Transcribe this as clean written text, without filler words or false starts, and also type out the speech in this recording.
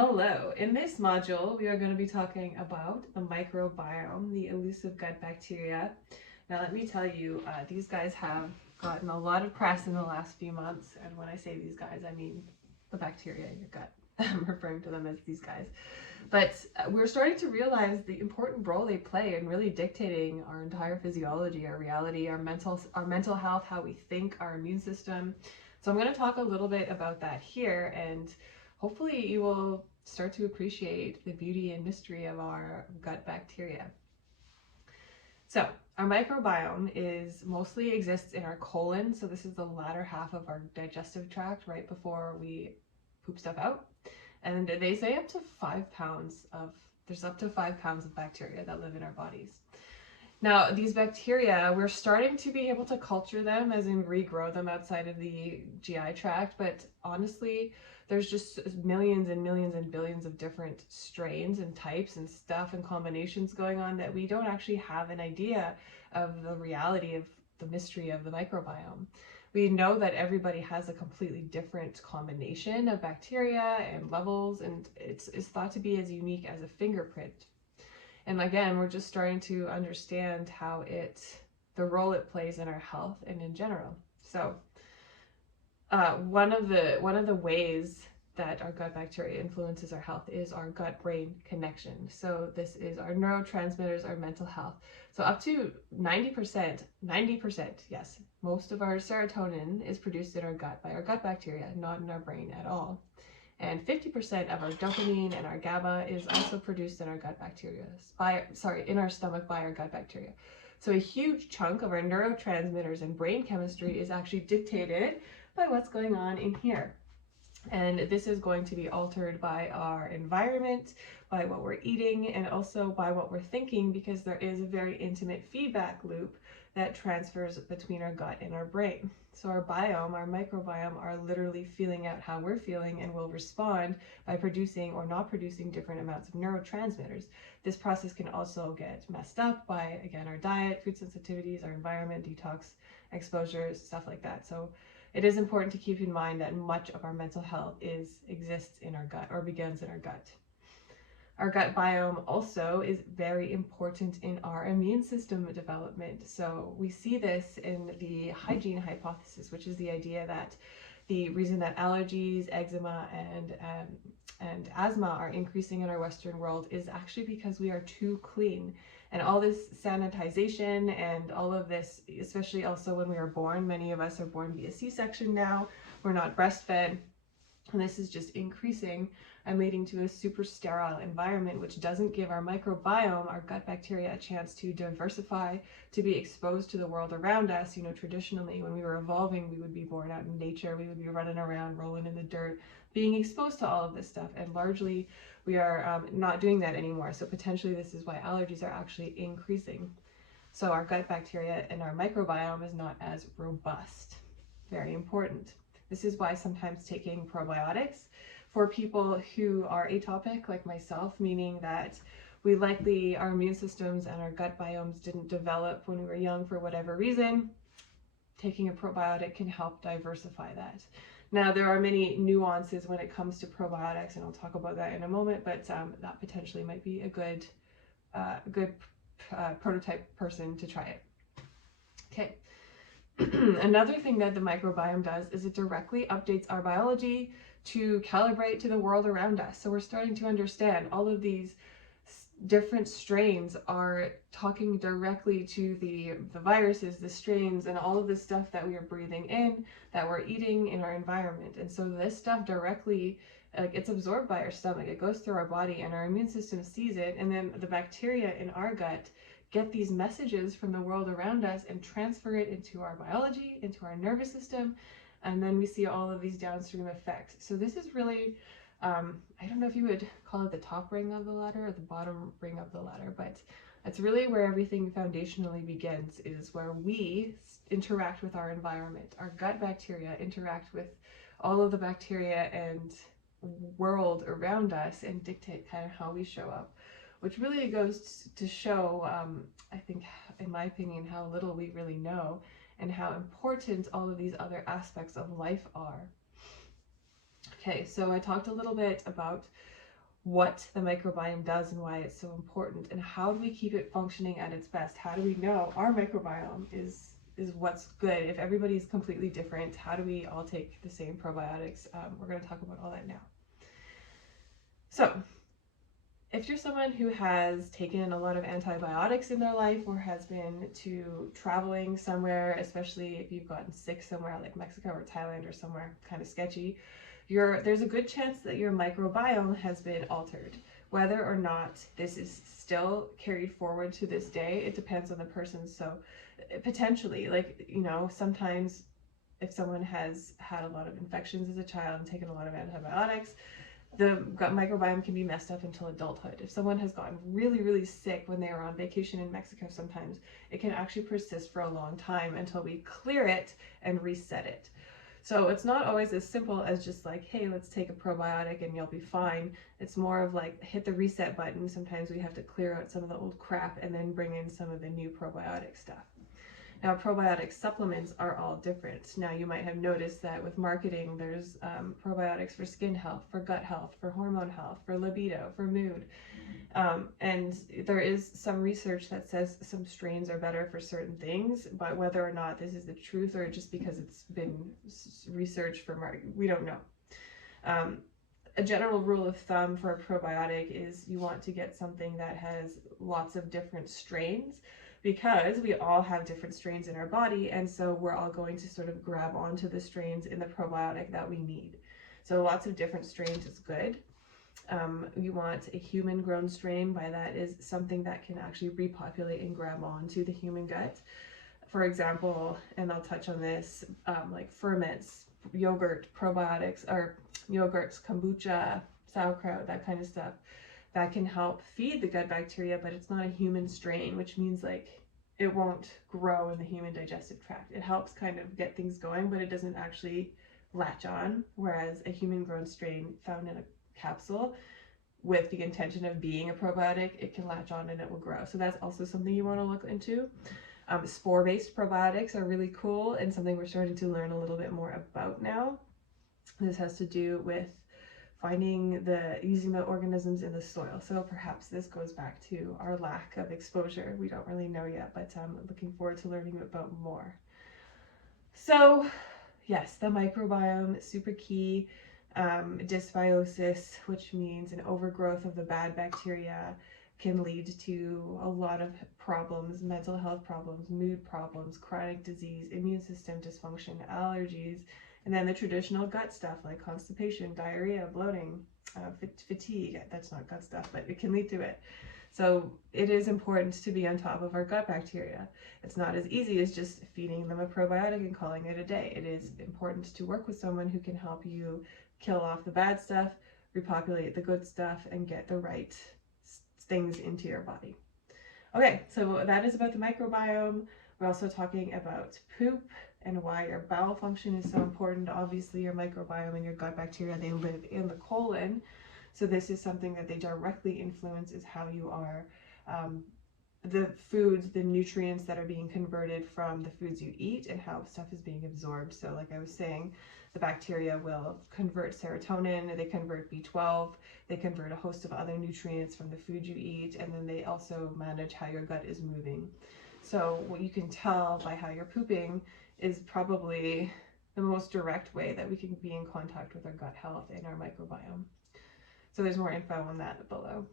Hello. In this module, we are going to be talking about the microbiome, the elusive gut bacteria. Now, let me tell you, these guys have gotten a lot of press in the last few months. And when I say these guys, I mean the bacteria in your gut. I'm referring to them as these guys. But we're starting to realize the important role they play in really dictating our entire physiology, our reality, our mental health, how we think, our immune system. So I'm going to talk a little bit about that here, and hopefully you will start to appreciate the beauty and mystery of our gut bacteria. So our microbiome mostly exists in our colon. So this is the latter half of our digestive tract right before we poop stuff out. And they say there's up to 5 pounds of bacteria that live in our bodies. Now, these bacteria, we're starting to be able to culture them, as in regrow them outside of the GI tract, but honestly, there's just millions and millions and billions of different strains and types and stuff and combinations going on that we don't actually have an idea of the reality of the mystery of the microbiome. We know that everybody has a completely different combination of bacteria and levels, and it's thought to be as unique as a fingerprint. And again, we're just starting to understand the role it plays in our health and in general. So one of the ways that our gut bacteria influences our health is our gut-brain connection. So this is our neurotransmitters, our mental health. So up to 90%, yes, most of our serotonin is produced in our gut by our gut bacteria, not in our brain at all. And 50% of our dopamine and our GABA is also produced in our gut bacteria, in our stomach by our gut bacteria. So a huge chunk of our neurotransmitters and brain chemistry is actually dictated by what's going on in here. And this is going to be altered by our environment, by what we're eating, and also by what we're thinking, because there is a very intimate feedback loop that transfers between our gut and our brain. So our biome, our microbiome, are literally feeling out how we're feeling and will respond by producing or not producing different amounts of neurotransmitters. This process can also get messed up by, again, our diet, food sensitivities, our environment, detox, exposures, stuff like that. So it is important to keep in mind that much of our mental health exists in our gut, or begins in our gut. Our gut biome also is very important in our immune system development. So we see this in the hygiene hypothesis, which is the idea that the reason that allergies, eczema, and asthma are increasing in our Western world is actually because we are too clean. And all this sanitization and all of this, especially also when we are born, many of us are born via C-section now, we're not breastfed, and this is just increasing and leading to a super sterile environment, which doesn't give our microbiome, our gut bacteria, a chance to diversify, to be exposed to the world around us. You know, traditionally, when we were evolving, we would be born out in nature, we would be running around, rolling in the dirt, being exposed to all of this stuff, and largely we are not doing that anymore. So potentially this is why allergies are actually increasing. So our gut bacteria and our microbiome is not as robust. Very important. This is why sometimes taking probiotics for people who are atopic, like myself, meaning that our immune systems and our gut biomes didn't develop when we were young for whatever reason, taking a probiotic can help diversify that. Now, there are many nuances when it comes to probiotics, and I'll talk about that in a moment, but that potentially might be a good prototype person to try it. Okay. Another thing that the microbiome does is it directly updates our biology to calibrate to the world around us. So we're starting to understand all of these different strains are talking directly to the viruses, the strains, and all of the stuff that we are breathing in, that we're eating in our environment. And so this stuff directly, it's absorbed by our stomach, it goes through our body, and our immune system sees it, and then the bacteria in our gut get these messages from the world around us and transfer it into our biology, into our nervous system, and then we see all of these downstream effects. So this is really, I don't know if you would call it the top ring of the ladder or the bottom ring of the ladder, but it's really where everything foundationally begins, is where we interact with our environment. Our gut bacteria interact with all of the bacteria and world around us and dictate kind of how we show up, which really goes to show, I think, in my opinion, how little we really know and how important all of these other aspects of life are. Okay, so I talked a little bit about what the microbiome does and why it's so important, and how do we keep it functioning at its best? How do we know our microbiome is what's good? If everybody's completely different, how do we all take the same probiotics? We're going to talk about all that now. So if you're someone who has taken a lot of antibiotics in their life or has been to traveling somewhere, especially if you've gotten sick somewhere like Mexico or Thailand or somewhere kind of sketchy, there's a good chance that your microbiome has been altered. Whether or not this is still carried forward to this day, it depends on the person. So potentially, like, you know, sometimes if someone has had a lot of infections as a child and taken a lot of antibiotics, the gut microbiome can be messed up until adulthood. If someone has gotten really, really sick when they are on vacation in Mexico, sometimes it can actually persist for a long time until we clear it and reset it. So it's not always as simple as just like, hey, let's take a probiotic and you'll be fine. It's more of like, hit the reset button. Sometimes we have to clear out some of the old crap and then bring in some of the new probiotic stuff. Now, probiotic supplements are all different. Now, you might have noticed that with marketing, there's probiotics for skin health, for gut health, for hormone health, for libido, for mood. And there is some research that says some strains are better for certain things, but whether or not this is the truth or just because it's been researched for marketing, we don't know. A general rule of thumb for a probiotic is you want to get something that has lots of different strains, because we all have different strains in our body, and so we're all going to sort of grab onto the strains in the probiotic that we need. So lots of different strains is good. You want a human grown strain. By that is something that can actually repopulate and grab onto the human gut. For example, and I'll touch on this, like ferments, yogurt, probiotics, or yogurts, kombucha, sauerkraut, that kind of stuff. That can help feed the gut bacteria, but it's not a human strain, which means like it won't grow in the human digestive tract. It helps kind of get things going, but it doesn't actually latch on. Whereas a human grown strain found in a capsule with the intention of being a probiotic, it can latch on and it will grow. So that's also something you want to look into. Spore-based probiotics are really cool and something we're starting to learn a little bit more about now. This has to do with using the organisms in the soil. So perhaps this goes back to our lack of exposure. We don't really know yet, but I'm looking forward to learning about more. So yes, the microbiome, super key. Dysbiosis, which means an overgrowth of the bad bacteria, can lead to a lot of problems, mental health problems, mood problems, chronic disease, immune system dysfunction, allergies, and then the traditional gut stuff like constipation, diarrhea, bloating, fatigue. That's not gut stuff, but it can lead to it. So it is important to be on top of our gut bacteria. It's not as easy as just feeding them a probiotic and calling it a day. It is important to work with someone who can help you kill off the bad stuff, repopulate the good stuff, and get the right things into your body. Okay, so that is about the microbiome. We're also talking about poop and why your bowel function is so important. Obviously, your microbiome and your gut bacteria, they live in the colon. So this is something that they directly influence, is how you are, the foods, the nutrients that are being converted from the foods you eat and how stuff is being absorbed. So like I was saying, the bacteria will convert serotonin, they convert B12, they convert a host of other nutrients from the food you eat, and then they also manage how your gut is moving. So what you can tell by how you're pooping is probably the most direct way that we can be in contact with our gut health and our microbiome. So there's more info on that below.